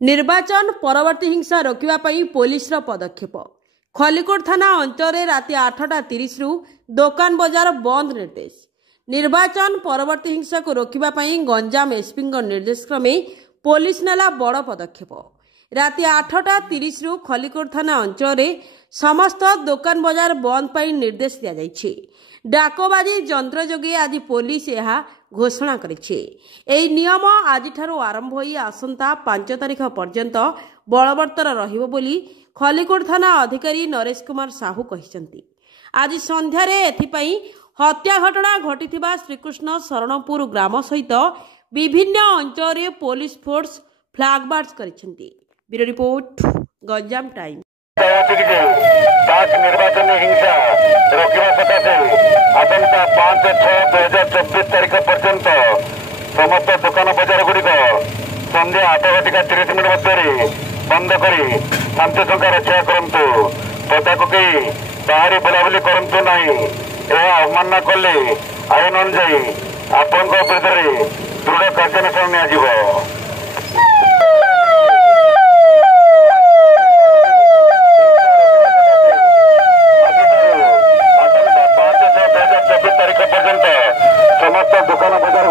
निर्वाचन परवर्ती हिंसा रोकवा पुलिस पदक्षेप। खलिकोट थाना अंचल राति 8:30 रु दोकान बजार बंद निर्देश। निर्वाचन परवर्ती हिंसा को रोकवा गंजाम एसपी निर्देश क्रमे पुलिस नेला बड़ पदक्षेप। राति 8:30 रु खलिकोट थाना अंचल समस्त दोकान बजार बंद पर निर्देश दिया जाइछि। डाकबाजी जंत्र जोगे आज पुलिस यह घोषणा करिछि। एही नियम आज आरंभ होई आसंता 5 तारिख पर्यंत बलवत्तर रहिबो बोली खलिकोट थाना अधिकारी नरेश कुमार साहू कहिसंती। आज संध्यारे एथिपई हत्या घटना घटिथिबा श्रीकृष्ण शरणपुर ग्राम सहित विभिन्न अंचल पुलिस फोर्स फ्लैग मार्च करिसंती। Bureau report Ganjam time. निर्वाचन हिंसा रोकवा सकाशे आसंता 5/6/2024 तारिख पर्यंत समस्त दुकान बजार गुड़िक संध्या 8:30 मध्य बंद कर शांति शृंखला रक्षा करूँ। पदाक कई बाहरी बुलाबुली करूँ ना। यह अवमानना कले आईन अनुजाई आपण विरुद्ध दृढ़ कार्यानुष्ठान निया। समस्त दुकान बजार